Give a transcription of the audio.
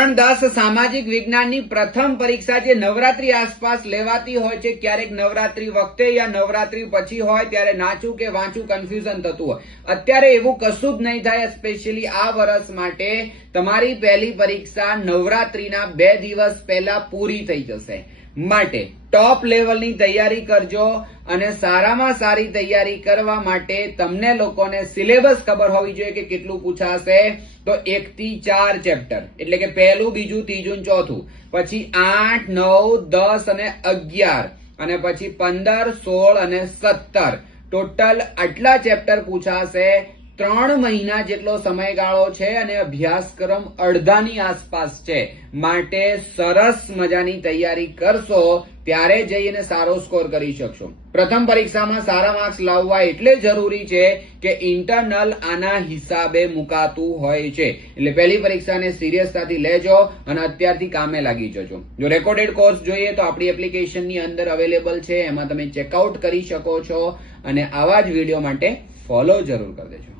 દસ સામાજિક વિજ્ઞાનની પ્રથમ પરીક્ષા જે નવરાત્રી આસપાસ લેવાતી હોય છે, ક્યારેક નવરાત્રી વખતે યા નવરાત્રી પછી હોય, ત્યારે નાચું કે વાંચું કન્ફ્યુઝન થતું હોય. અત્યારે એવું કશું જ નહીં થાય સ્પેશિયલી આ વર્ષ માટે તમારી પહેલી પરીક્ષા નવરાત્રીના બે દિવસ પહેલા પૂરી થઈ જશે. માટે ટોપ લેવલની તૈયારી કરજો અને સારામાં સારી તૈયારી કરવા માટે તમને લોકોને સિલેબસ ખબર હોવી જોઈએ કે કેટલું પૂછાશે. તો એક થી ચાર ચેપ્ટર. એટલે કે પહેલું, બીજું, ત્રીજું ચોથું. પછી આઠ, નવ, દસ અને અગિયાર. અને પછી પંદર, સોળ અને સત્તર. ટોટલ આટલા ચેપ્ટર પૂછાશે ત્રણ મહિના જેટલો સમયગાળો છે અને અભ્યાસક્રમ અડધાની આસપાસ છે. માટે સરસ મજાની તૈયારી કરશો, ત્યારે જઈને સારો સ્કોર કરી શકશો. પ્રથમ પરીક્ષામાં સારા માર્ક્સ લાવવા એટલે જરૂરી છે કે ઇન્ટરનલ આના હિસાબે મુકાતું હોય છે. એટલે પહેલી પરીક્ષાને સિરિયસતાથી લેજો અને અત્યારથી કામે લાગી જજો. જો રેકોર્ડેડ કોર્સ જોઈએ તો આપણી એપ્લિકેશનની અંદર અવેલેબલ છે, એમાં તમે ચેકઆઉટ કરી શકો છો અને આવા જ વીડિયો માટે ફોલો જરૂર કરી દેજો.